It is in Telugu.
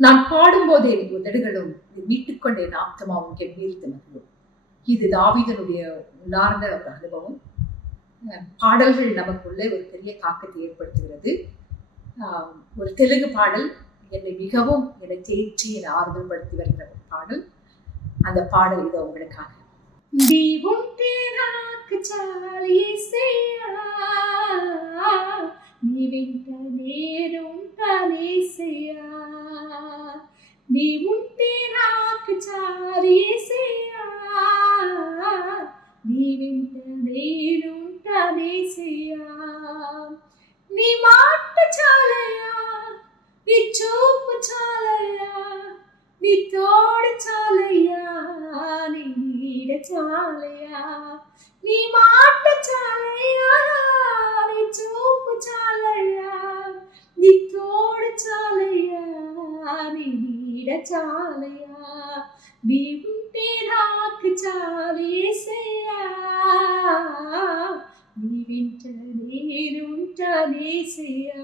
நான் பாடும்போதே என் உதடுகளும் மீட்டுக் கொண்ட என் ஆத்மாவும் கெம்பீரித்து மகிழும். இது தாவீதனுடைய உள்ளார்ந்த ஒரு அனுபவம். பாடல்கள் நமக்குள்ளே ஒரு பெரிய தாக்கத்தை ஏற்படுத்துகிறது. ஒரு தெலுங்கு பாடல் என்னை மிகவும் என்னை தேற்றி என்னை ஆறுதல் படுத்தி வருகிற ஒரு பாடல். அந்த பாடல் இதோ உங்களுக்காக. నీ ఉంటే నాకు చాలు యేసయ్యా, నీ వెంట నేనుంటాను యేసయ్యా, నీ ఉంటే నాకు చాలు యేసయ్యా, నీ వెంట నేనుంటాను యేసయ్యా, నీ మాట చాలయ్యా, నీ చూపు చాలయ్యా, నీ తోడు చాలయ్యా, నీ నీడ చాలయ్యా, నీ మాట చాలయ్యా, నీ చూపు చాలయ్యా, నీ తోడు చాలయ్యా, నీ నీడ చాలయ్యా, నీ ఉంటే నాకు చాలు యేసయ్యా, నీ వెంట నేనుంటాను యేసయ్యా.